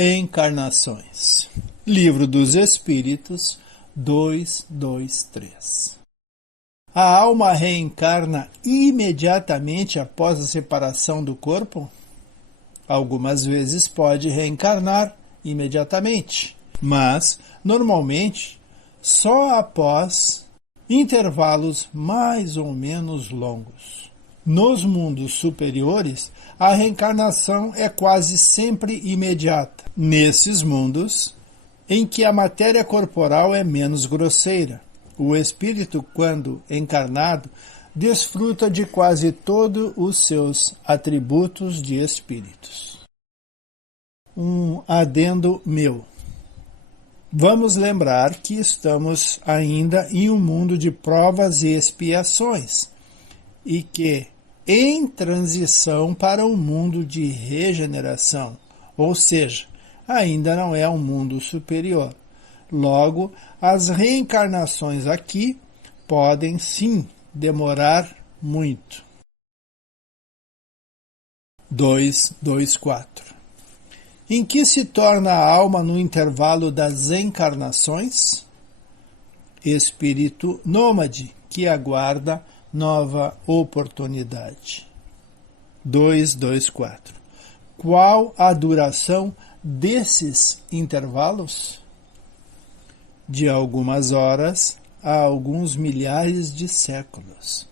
Encarnações. Livro dos Espíritos 223. A alma reencarna imediatamente após a separação do corpo? Algumas vezes pode reencarnar imediatamente, mas, normalmente, só após intervalos mais ou menos longos. Nos mundos superiores, a reencarnação é quase sempre imediata. Nesses mundos, em que a matéria corporal é menos grosseira, o espírito, quando encarnado, desfruta de quase todos os seus atributos de espíritos. Um adendo meu. Vamos lembrar que estamos ainda em um mundo de provas e expiações e que em transição para um mundo de regeneração, ou seja, ainda não é um mundo superior. Logo, as reencarnações aqui podem sim demorar muito. 224. Em que se torna a alma no intervalo das encarnações? Espírito nômade que aguarda nova oportunidade. 224. Qual a duração desses intervalos? De algumas horas a alguns milhares de séculos.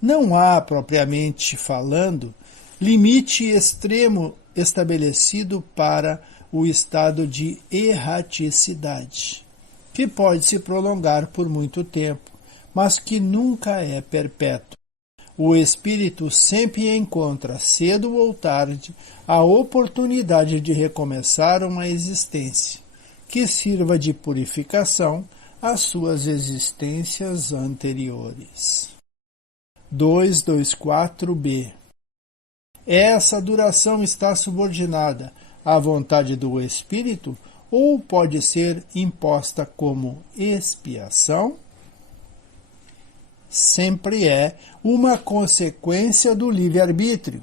Não há, propriamente falando, limite extremo estabelecido para o estado de erraticidade, que pode se prolongar por muito tempo, mas que nunca é perpétuo. O espírito sempre encontra, cedo ou tarde, a oportunidade de recomeçar uma existência, que sirva de purificação às suas existências anteriores. 224b. Essa duração está subordinada à vontade do espírito ou pode ser imposta como expiação? Sempre é uma consequência do livre-arbítrio.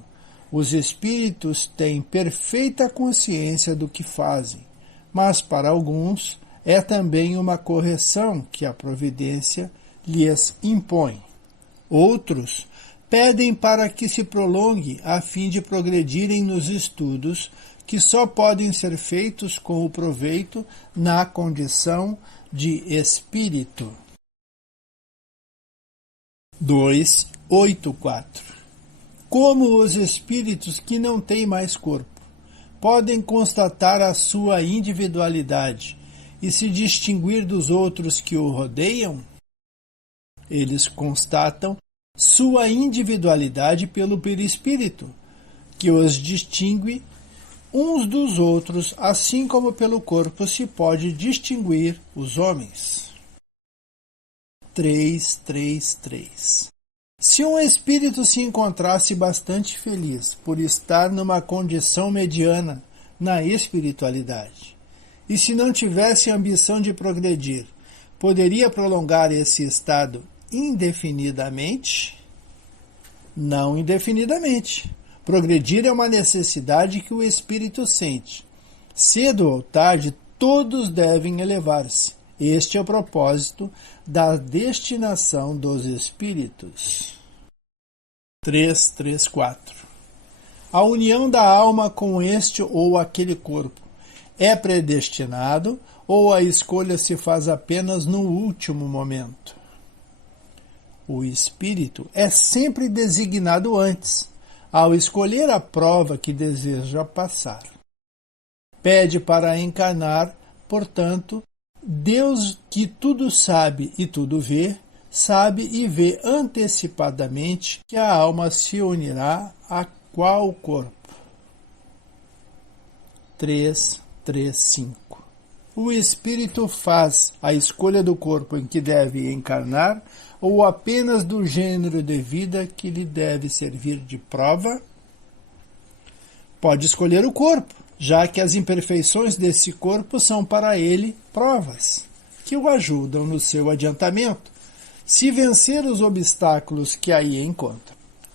Os espíritos têm perfeita consciência do que fazem, mas para alguns é também uma correção que a providência lhes impõe. Outros pedem para que se prolongue a fim de progredirem nos estudos que só podem ser feitos com o proveito na condição de espírito. 284. Como os espíritos que não têm mais corpo podem constatar a sua individualidade e se distinguir dos outros que o rodeiam? Eles constatam sua individualidade pelo perispírito, que os distingue uns dos outros, assim como pelo corpo se pode distinguir os homens. 333. Se um espírito se encontrasse bastante feliz por estar numa condição mediana na espiritualidade, e se não tivesse ambição de progredir, poderia prolongar esse estado indefinidamente? Não indefinidamente. Progredir é uma necessidade que o espírito sente. Cedo ou tarde, todos devem elevar-se. Este é o propósito da destinação dos espíritos. 334. A união da alma com este ou aquele corpo é predestinado ou a escolha se faz apenas no último momento? O espírito é sempre designado antes, ao escolher a prova que deseja passar. Pede para encarnar, portanto, Deus, que tudo sabe e tudo vê, sabe e vê antecipadamente que a alma se unirá a qual corpo? 335. O espírito faz a escolha do corpo em que deve encarnar ou apenas do gênero de vida que lhe deve servir de prova? Pode escolher o corpo, já que as imperfeições desse corpo são para ele provas, que o ajudam no seu adiantamento, se vencer os obstáculos que aí encontra.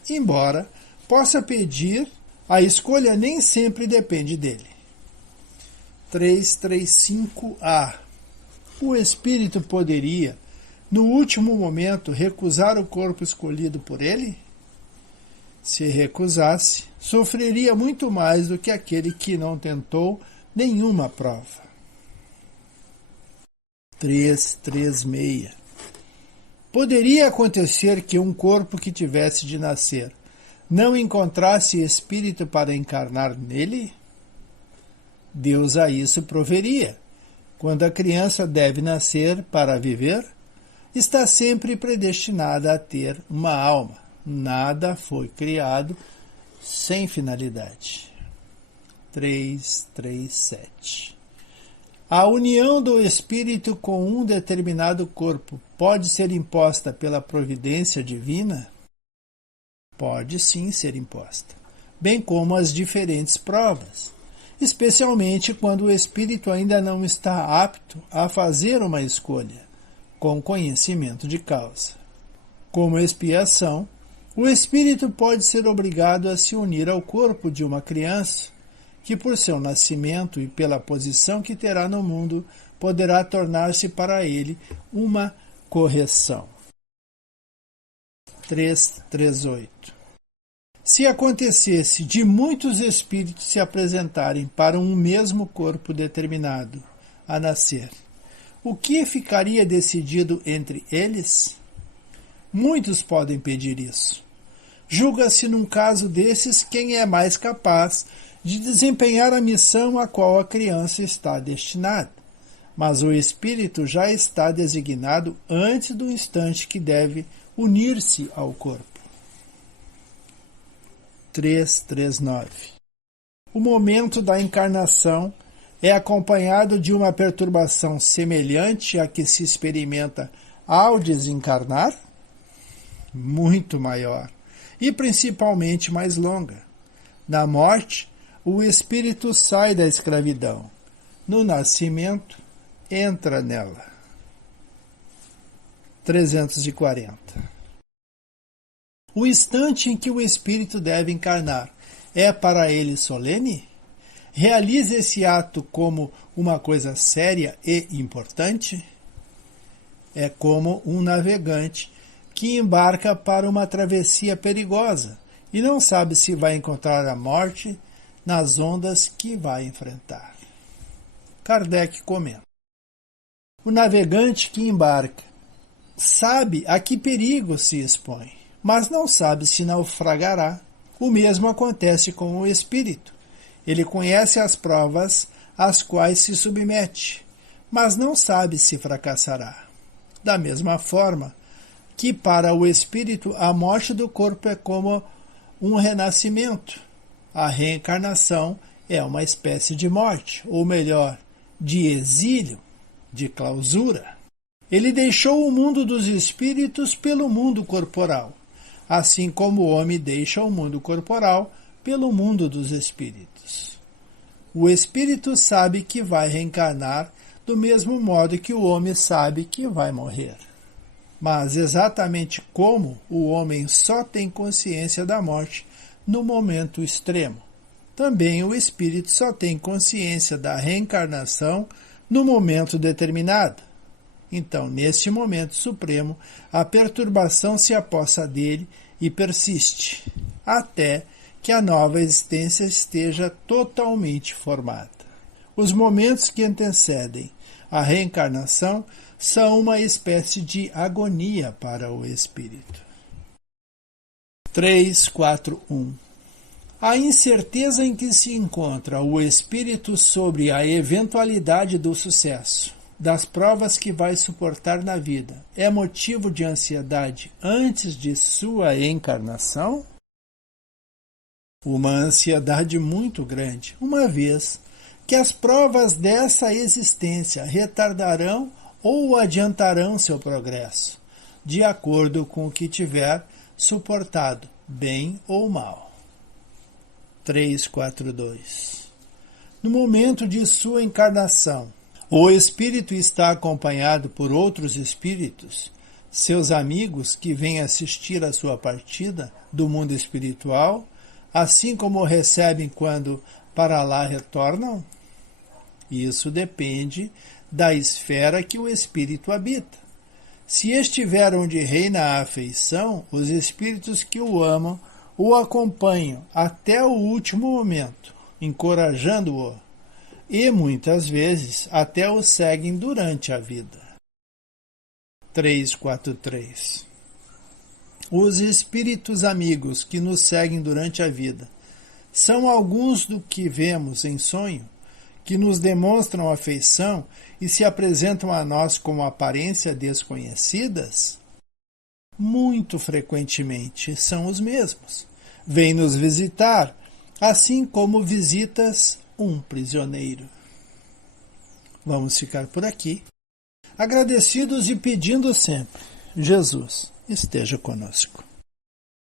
Embora possa pedir, a escolha nem sempre depende dele. 335A. O espírito poderia, no último momento, recusar o corpo escolhido por ele? Se recusasse, sofreria muito mais do que aquele que não tentou nenhuma prova. 336. Poderia acontecer que um corpo que tivesse de nascer não encontrasse espírito para encarnar nele? Deus a isso proveria. Quando a criança deve nascer para viver, está sempre predestinada a ter uma alma. Nada foi criado sem finalidade. 337. A união do espírito com um determinado corpo pode ser imposta pela providência divina? Pode sim ser imposta, bem como as diferentes provas, especialmente quando o espírito ainda não está apto a fazer uma escolha, com conhecimento de causa. Como expiação, o espírito pode ser obrigado a se unir ao corpo de uma criança, que por seu nascimento e pela posição que terá no mundo, poderá tornar-se para ele uma correção. 338. Se acontecesse de muitos espíritos se apresentarem para um mesmo corpo determinado a nascer, o que ficaria decidido entre eles? Muitos podem pedir isso. Julga-se num caso desses quem é mais capaz de desempenhar a missão a qual a criança está destinada, mas o espírito já está designado antes do instante que deve unir-se ao corpo. 339. O momento da encarnação é acompanhado de uma perturbação semelhante à que se experimenta ao desencarnar? Muito maior, e principalmente mais longa. Na morte, o espírito sai da escravidão. No nascimento, entra nela. 340. O instante em que o espírito deve encarnar é para ele solene? Realiza esse ato como uma coisa séria e importante? É como um navegante que embarca para uma travessia perigosa e não sabe se vai encontrar a morte nas ondas que vai enfrentar. Kardec comenta. O navegante que embarca sabe a que perigo se expõe, mas não sabe se naufragará. O mesmo acontece com o espírito. Ele conhece as provas às quais se submete, mas não sabe se fracassará. Da mesma forma que para o espírito a morte do corpo é como um renascimento. A reencarnação é uma espécie de morte, ou melhor, de exílio, de clausura. Ele deixou o mundo dos espíritos pelo mundo corporal, assim como o homem deixa o mundo corporal pelo mundo dos espíritos. O espírito sabe que vai reencarnar do mesmo modo que o homem sabe que vai morrer. Mas exatamente como o homem só tem consciência da morte no momento extremo, também o espírito só tem consciência da reencarnação no momento determinado. Então, neste momento supremo, a perturbação se apossa dele e persiste, até que a nova existência esteja totalmente formada. Os momentos que antecedem a reencarnação são uma espécie de agonia para o espírito. 341. A incerteza em que se encontra o espírito sobre a eventualidade do sucesso, das provas que vai suportar na vida, é motivo de ansiedade antes de sua encarnação? Uma ansiedade muito grande, uma vez que as provas dessa existência retardarão ou adiantarão seu progresso, de acordo com o que tiver suportado, bem ou mal. 342. No momento de sua encarnação, o espírito está acompanhado por outros espíritos, seus amigos que vêm assistir à sua partida do mundo espiritual, assim como o recebem quando para lá retornam? Isso depende da esfera que o espírito habita. Se estiver onde reina a afeição, os espíritos que o amam o acompanham até o último momento, encorajando-o, e muitas vezes até o seguem durante a vida. 343. Os espíritos amigos que nos seguem durante a vida são alguns do que vemos em sonho, que nos demonstram afeição e se apresentam a nós como aparência desconhecidas? Muito frequentemente são os mesmos. Vêm nos visitar, assim como visitas um prisioneiro. Vamos ficar por aqui, agradecidos e pedindo sempre: Jesus esteja conosco.